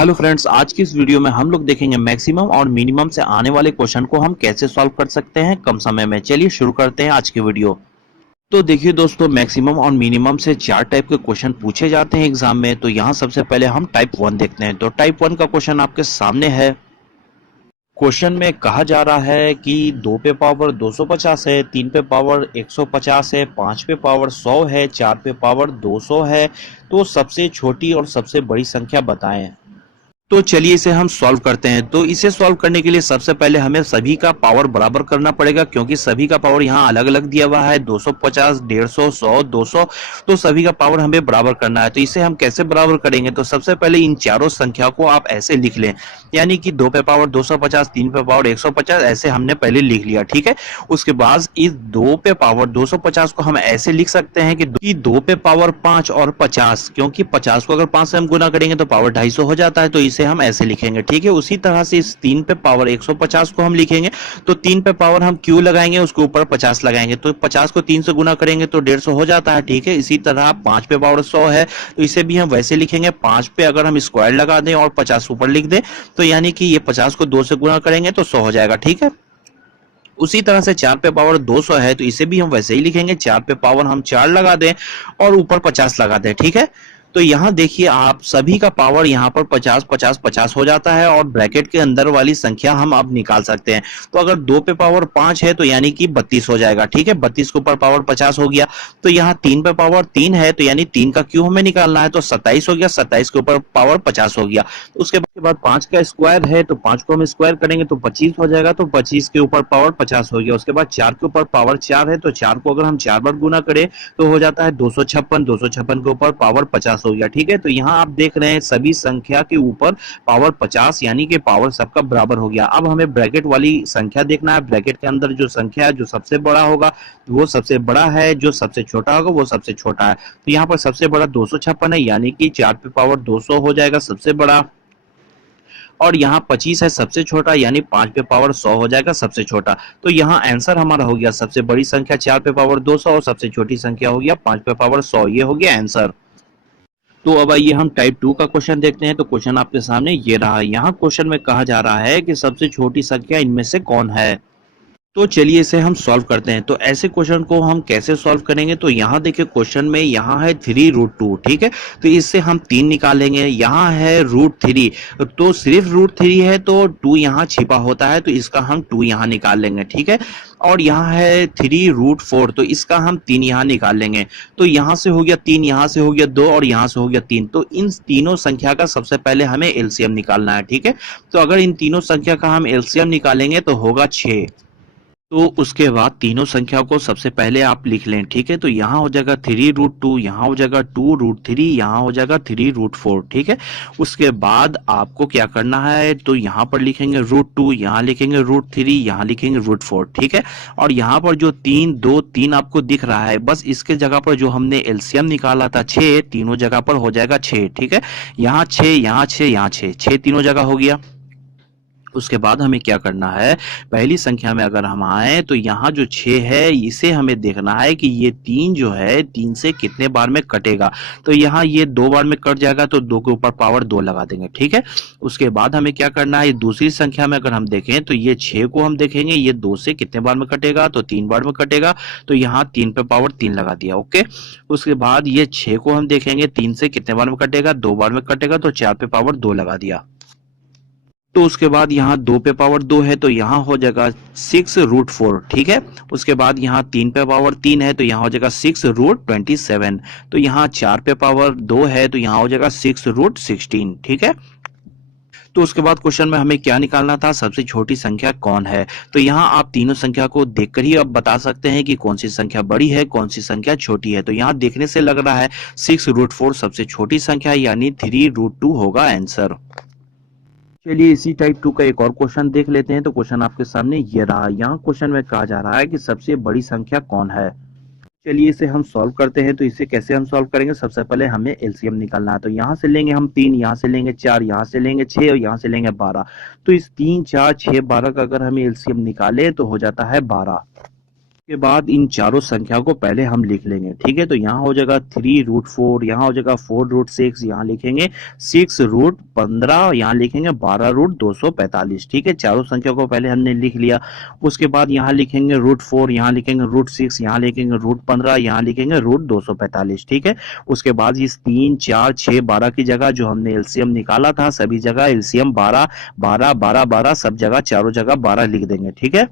Hello friends, आज की इस वीडियो में हम लोग देखेंगे मैक्सिमम और मिनिमम से आने वाले क्वेश्चन को हम कैसे सॉल्व कर सकते हैं कम समय में। चलिए शुरू करते हैं आज की वीडियो। तो देखिए दोस्तों, मैक्सिमम और मिनिमम से चार टाइप के क्वेश्चन पूछे जाते हैं एग्जाम में। तो यहाँ सबसे पहले हम टाइप 1 देखते हैं। तो टाइप 1 का क्वेश्चन आपके सामने है। क्वेश्चन में कहा जा रहा है कि 2 पे पावर 250 है, 3 पे पावर 150 है, 5 पे पावर 100 है, 4 पे पावर 200 है। तो सबसे छोटी और सबसे बड़ी संख्या बताएं। तो चलिए इसे हम सॉल्व करते हैं। तो इसे सॉल्व करने के लिए सबसे पहले हमें सभी का पावर बराबर करना पड़ेगा, क्योंकि सभी का पावर यहाँ अलग अलग दिया हुआ है। 250, 150, 100, 200। तो सभी का पावर हमें बराबर करना है। तो इसे हम कैसे बराबर करेंगे? तो सबसे पहले इन चारों संख्या को आप ऐसे लिख लें, यानी कि 2 पे पावर 250, 3 पे पावर 150, ऐसे हमने पहले लिख लिया। ठीक है। उसके बाद इस 2 पे पावर 250 को हम ऐसे लिख सकते हैं कि 2 पे पावर 5 और 50, क्योंकि 50 को अगर 5 से हम गुना करेंगे तो पावर 250 हो जाता है। तो इसे हम ऐसे लिखेंगे। ठीक है। उसी तरह से इस 3 पे पावर 150 को हम लिखेंगे। तो 3 पे पावर हम क्यू लगाएंगे, उसके ऊपर 50 लगाएंगे। तो 50 को 3 से गुना करेंगे तो 150 हो जाता है। ठीक है। इसी तरह 5 पे पावर 100 है, तो इसे भी हम वैसे लिखेंगे। 5 पे अगर हम स्क्वायर लगा दें और 50 ऊपर लिख दें, तो यानी कि ये 50 को 2 से गुना करेंगे तो 100 हो जाएगा। ठीक है। उसी तरह से 4 पे पावर 200 है, तो इसे भी हम वैसे ही लिखेंगे। 4 पे पावर हम 4 लगा दें और ऊपर 50 लगा दें। ठीक है। तो यहाँ देखिए, आप सभी का पावर यहाँ पर 50 50 50 हो जाता है, और ब्रैकेट के अंदर वाली संख्या हम अब निकाल सकते हैं। तो अगर 2 पे पावर 5 है तो यानी कि 32 हो जाएगा। ठीक है। 32 के ऊपर पावर 50 हो गया। तो यहाँ 3 पे पावर 3 है, तो यानी 3 का क्यू हमें निकालना है, तो 27 हो गया। 27 के ऊपर पावर 50 हो गया। उसके बाद 5 का स्क्वायर है, तो 5 को हम स्क्वायर करेंगे तो 25 हो जाएगा। तो 25 के ऊपर पावर 50 हो गया। उसके बाद 4 के ऊपर पावर 4 है, तो 4 को अगर हम 4 बार गुना करें तो हो जाता है 256। 256 के ऊपर पावर 50 हो गया। ठीक है। तो यहाँ आप देख रहे हैं सभी संख्या के ऊपर पावर 50, यानी कि पावर सबका बराबर हो गया। अब हमें ब्रैकेट वाली संख्या देखना है। ब्रैकेट के अंदर जो संख्या है, जो सबसे बड़ा होगा वो सबसे बड़ा है, जो सबसे छोटा होगा वो सबसे छोटा है। तो यहाँ पर सबसे बड़ा 256 है, यानी कि 4 पे पावर 200 हो जाएगा सबसे बड़ा। और यहाँ 25 है सबसे छोटा, यानी 5 पे पावर 100 हो जाएगा सबसे छोटा। तो यहाँ आंसर हमारा हो गया सबसे बड़ी संख्या 4 पे पावर 200 और सबसे छोटी संख्या हो गया 5 पे पावर 100। ये हो गया आंसर। तो अब आइए हम टाइप 2 का क्वेश्चन देखते हैं। तो क्वेश्चन आपके सामने ये रहा। यहाँ क्वेश्चन में कहा जा रहा है कि सबसे छोटी संख्या इनमें से कौन है। तो चलिए इसे हम सॉल्व करते हैं। तो ऐसे क्वेश्चन को हम कैसे सॉल्व करेंगे? तो यहाँ देखिए, क्वेश्चन में यहाँ है 3√2। ठीक है। तो इससे हम 3 निकालेंगे। यहाँ है √3, तो सिर्फ √3 है तो 2 यहाँ छिपा होता है, तो इसका हम 2 यहाँ निकाल लेंगे। ठीक है। और यहाँ है 3√4, तो इसका हम 3 यहाँ निकाल लेंगे। तो यहाँ से हो गया 3, यहाँ से हो गया 2 और यहाँ से हो गया 3। तो इन तीनों संख्या का सबसे पहले हमें एलसीएम निकालना है। ठीक है। तो अगर इन तीनों संख्या का हम एलसीएम निकालेंगे तो होगा 6। तो उसके बाद तीनों संख्या को सबसे पहले आप लिख लें। ठीक है। तो यहाँ हो जाएगा 3√2, यहाँ हो जाएगा 2√3, यहाँ हो जाएगा 3√4। ठीक है। उसके बाद आपको क्या करना है? तो यहाँ पर लिखेंगे √2, यहाँ लिखेंगे √3, यहाँ लिखेंगे √4। ठीक है। और यहाँ पर जो 3 2 3 आपको दिख रहा है, बस इसके जगह पर जो हमने एलसीएम निकाला था 6, तीनों जगह पर हो जाएगा 6। ठीक है। यहाँ 6, यहाँ 6, यहाँ 6, 6 तीनों जगह हो गया। उसके बाद हमें क्या करना है? पहली संख्या में अगर हम आए तो यहाँ जो 6 है, इसे हमें देखना है कि ये 3 जो है 3 से कितने बार में कटेगा। तो यहाँ ये 2 बार में कट जाएगा, तो 2 के ऊपर पावर 2 लगा देंगे। ठीक है। उसके बाद हमें क्या करना है? दूसरी संख्या में अगर हम देखें तो ये 6 को हम देखेंगे, ये 2 से कितने बार में कटेगा? तो 3 बार में कटेगा। तो यहाँ 3 पे पावर 3 लगा दिया। ओके। उसके बाद ये 6 को हम देखेंगे, 3 से कितने बार में कटेगा? 2 बार में कटेगा। तो 4 पे पावर 2 लगा दिया। तो उसके बाद यहाँ 2 पे पावर 2 है, तो यहाँ हो जाएगा 6√4। ठीक है। उसके बाद यहाँ 3 पे पावर 3 है, तो यहाँ हो जाएगा 6√27। तो यहाँ 4 पे पावर 2 है, तो यहाँ हो जाएगा 6√16। ठीक है। तो उसके बाद क्वेश्चन में हमें क्या निकालना था? सबसे छोटी संख्या कौन है। तो यहाँ आप तीनों संख्या को देखकर ही अब बता सकते हैं कि कौन सी संख्या बड़ी है, कौन सी संख्या छोटी है। तो यहाँ देखने से लग रहा है 6√4 सबसे छोटी संख्या, यानी 3√2 होगा आंसर। चलिए इसी टाइप 2 का एक और क्वेश्चन देख लेते हैं। तो क्वेश्चन आपके सामने ये रहा। यहाँ क्वेश्चन में कहा जा रहा है कि सबसे बड़ी संख्या कौन है। चलिए इसे हम सॉल्व करते हैं। तो इसे कैसे हम सॉल्व करेंगे? सबसे पहले हमें एलसीएम निकालना है। तो यहाँ से लेंगे हम 3, यहाँ से लेंगे 4, यहाँ से लेंगे 6 और यहाँ से लेंगे 12। तो इस 3 4 6 12 का अगर हमें एलसीएम निकाले तो हो जाता है 12। के बाद इन चारों संख्या को पहले हम लिख लेंगे, ठीक है। तो यहाँ हो जाएगा 3√4, यहाँ हो जाएगा 4√6, यहाँ लिखेंगे 6√15, यहाँ लिखेंगे 12√245, ठीक है। चारों संख्या को पहले हमने लिख लिया। उसके बाद यहाँ लिखेंगे √4, यहाँ लिखेंगे √6, यहाँ लिखेंगे √15, यहाँ लिखेंगे √245, ठीक है। उसके बाद इस 3, 4, 6, 12 की जगह जो हमने एलसीएम निकाला था, सभी जगह एलसीएम 12, 12, 12, 12, सब जगह चारों जगह 12 लिख देंगे, ठीक है।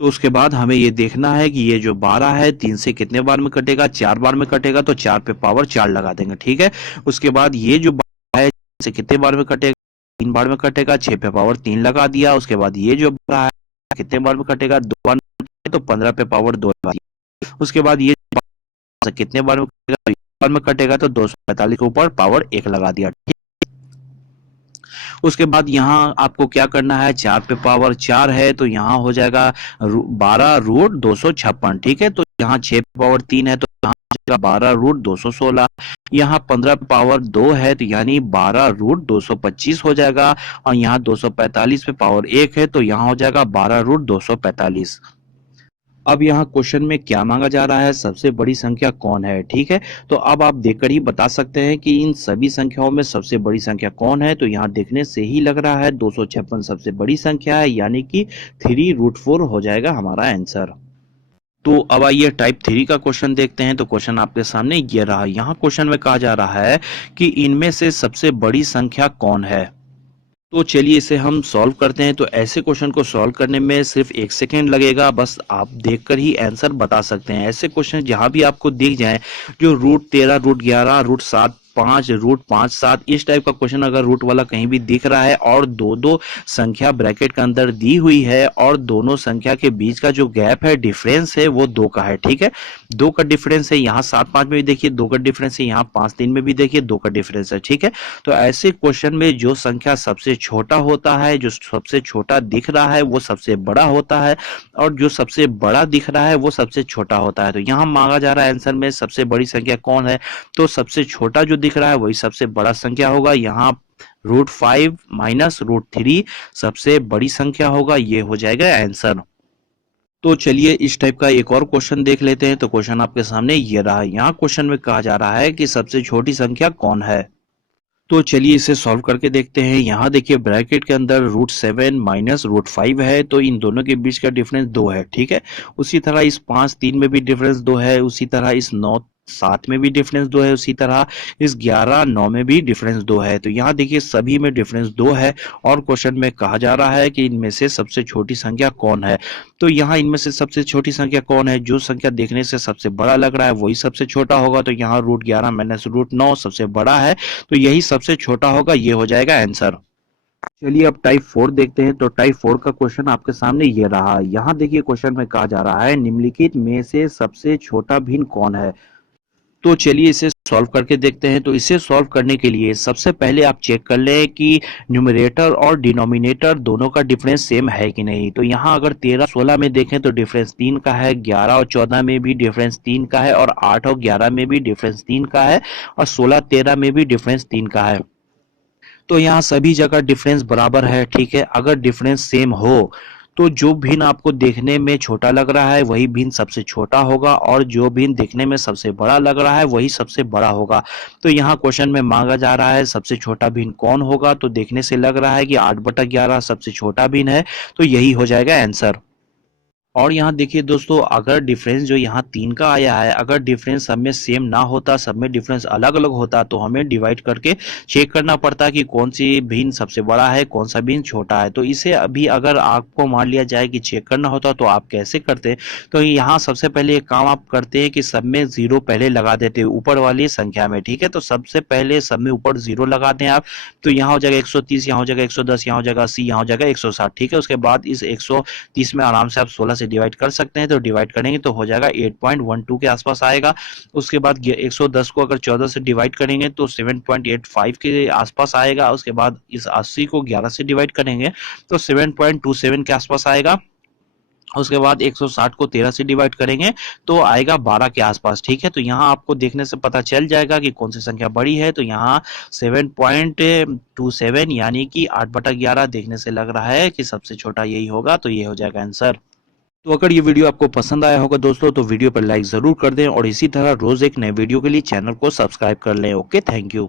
तो उसके बाद हमें ये देखना है कि ये जो 12 है 3 से कितने बार में कटेगा, 4 बार में कटेगा, तो 4 पे पावर 4 लगा देंगे, ठीक है। उसके बाद ये जो 12 है से कितने बार में कटेगा, 3 बार में कटेगा, 6 पे पावर 3 लगा दिया। उसके बाद ये जो 12 है कितने बार में कटेगा, 2 बार में कटेगा, तो 15 पे पावर 2 लगा दिया। उसके बाद ये से कितने बार में कटेगा, 1 बार में कटेगा, तो 245 के ऊपर पावर 1 लगा दिया। उसके बाद यहाँ आपको क्या करना है, 4 पे पावर 4 है तो यहाँ हो जाएगा 12√256, ठीक है। तो यहाँ 6 पे पावर 3 है तो यहाँ 12√216, यहाँ 15 पे पावर 2 है तो यानी 12√225 हो जाएगा, और यहाँ 245 पे पावर 1 है तो यहाँ हो जाएगा 12√245। अब यहाँ क्वेश्चन में क्या मांगा जा रहा है, सबसे बड़ी संख्या कौन है, ठीक है। तो अब आप देखकर ही बता सकते हैं कि इन सभी संख्याओं में सबसे बड़ी संख्या कौन है। तो यहाँ देखने से ही लग रहा है 256 सबसे बड़ी संख्या है, यानी कि 3√4 हो जाएगा हमारा आंसर। तो अब आइए टाइप 3 का क्वेश्चन देखते हैं। तो क्वेश्चन आपके सामने ये रहा। यहाँ क्वेश्चन में कहा जा रहा है कि इनमें से सबसे बड़ी संख्या कौन है। तो चलिए इसे हम सॉल्व करते हैं। तो ऐसे क्वेश्चन को सॉल्व करने में सिर्फ 1 सेकेंड लगेगा, बस आप देखकर ही आंसर बता सकते हैं। ऐसे क्वेश्चन जहां भी आपको दिख जाए जो √13, √11, √7, 5, √5, 7 इस टाइप का क्वेश्चन अगर रूट वाला कहीं भी दिख रहा है और दो दो संख्या ब्रैकेट के अंदर दी हुई है और दोनों संख्या के बीच का जो गैप है, डिफरेंस है, वो 2 का है, ठीक है। 2 का डिफरेंस है, यहाँ 7, 5 में भी देखिए 2 का डिफरेंस है, यहाँ 5, 3 में भी देखिए 2 का डिफरेंस है, ठीक है। तो ऐसे क्वेश्चन में जो संख्या सबसे छोटा होता है, जो सबसे छोटा दिख रहा है वो सबसे बड़ा होता है, और जो सबसे बड़ा दिख रहा है वो सबसे छोटा होता है। तो यहाँ मांगा जा रहा है आंसर में सबसे बड़ी संख्या कौन है, तो सबसे छोटा जो दिख रहा है वही सबसे बड़ा संख्या होगा। यहाँ √5 माइनस √3 सबसे बड़ी संख्या होगा, ये हो जाएगा आंसर। तो चलिए इस टाइप का एक और क्वेश्चन देख लेते हैं। तो क्वेश्चन आपके सामने ये रहा। यहाँ क्वेश्चन में कहा जा रहा है कि सबसे छोटी संख्या कौन है। तो चलिए इसे सॉल्व करके देखते हैं। यहाँ देखिए ब्रैकेट के अंदर √7 माइनस √5 है, तो इन दोनों के बीच का डिफरेंस 2 है, ठीक है। उसी तरह इस 5, 3 में भी डिफरेंस 2 है, उसी तरह इस 9, 7 में भी डिफरेंस 2 है, उसी तरह इस 11, 9 में भी डिफरेंस 2 है। तो यहाँ देखिए सभी में डिफरेंस 2 है, और क्वेश्चन में कहा जा रहा है कि इनमें से सबसे छोटी संख्या कौन है। तो यहाँ इनमें से सबसे छोटी संख्या कौन है, जो संख्या देखने से सबसे बड़ा लग रहा है वही सबसे छोटा होगा। तो यहाँ √11 माइनस √9 सबसे बड़ा है, तो यही सबसे छोटा होगा, ये हो जाएगा आंसर। चलिए अब टाइप 4 देखते हैं। तो टाइप 4 का क्वेश्चन आपके सामने ये रहा। यहाँ देखिए क्वेश्चन में कहा जा रहा है निम्नलिखित में से सबसे छोटा भिन्न कौन है। तो चलिए इसे सॉल्व करके देखते हैं। तो इसे सॉल्व करने के लिए सबसे पहले आप चेक कर लें कि न्यूमरेटर और डिनोमिनेटर दोनों का डिफरेंस सेम है कि नहीं। तो यहाँ अगर 13, 16 में देखें तो डिफरेंस 3 का है, 11 और 14 में भी डिफरेंस 3 का है, और 8 और 11 में भी डिफरेंस 3 का है, और 16, 13 में भी डिफरेंस 3 का है। तो यहाँ सभी जगह डिफरेंस बराबर है, ठीक है। अगर डिफरेंस सेम हो तो जो भिन्न आपको देखने में छोटा लग रहा है वही भिन्न सबसे छोटा होगा, और जो भिन्न देखने में सबसे बड़ा लग रहा है वही सबसे बड़ा होगा। तो यहाँ क्वेश्चन में मांगा जा रहा है सबसे छोटा भिन्न कौन होगा। तो देखने से लग रहा है कि 8/11 सबसे छोटा भिन्न है, तो यही हो जाएगा आंसर। और यहाँ देखिए दोस्तों, अगर डिफरेंस जो यहाँ 3 का आया है, अगर डिफरेंस सब में सेम ना होता, सब में डिफरेंस अलग अलग होता, तो हमें डिवाइड करके चेक करना पड़ता कि कौन सी भिन्न सबसे बड़ा है, कौन सा भिन्न छोटा है। तो इसे अभी अगर आपको मान लिया जाए कि चेक करना होता तो आप कैसे करते। तो यहाँ सबसे पहले एक काम आप करते हैं कि सब में 0 पहले लगा देते हैं ऊपर वाली संख्या में, ठीक है। तो सबसे पहले सब में ऊपर 0 लगा दें आप। तो यहाँ हो जाएगा 130, यहाँ हो जाएगा 110, यहाँ हो जाएगा 80, यहाँ हो जाएगा 160, ठीक है। उसके बाद इस 130 में आराम से आप 16 से डिवाइड कर सकते हैं। तो डिवाइड करेंगे तो हो जाएगा 8.12 के आसपास आएगा। उसके बाद 110 को अगर 14 से डिवाइड करेंगे तो 7.85 के आसपास आएगा। उसके बाद इस 80 को 11 से डिवाइड करेंगे तो 7.27 के आसपास आएगा। उसके बाद 160 को 13 से डिवाइड करेंगे तो आएगा 12 के आसपास, ठीक है। तो यहाँ आपको देखने से पता चल जाएगा कि कौन सी संख्या बड़ी है। तो यहाँ 7.27 यानी कि 8/11 देखने से लग रहा है कि सबसे छोटा यही होगा, तो ये हो जाएगा आंसर। तो अगर ये वीडियो आपको पसंद आया होगा दोस्तों तो वीडियो पर लाइक जरूर कर दें और इसी तरह रोज एक नए वीडियो के लिए चैनल को सब्सक्राइब कर लें। Okay, thank you.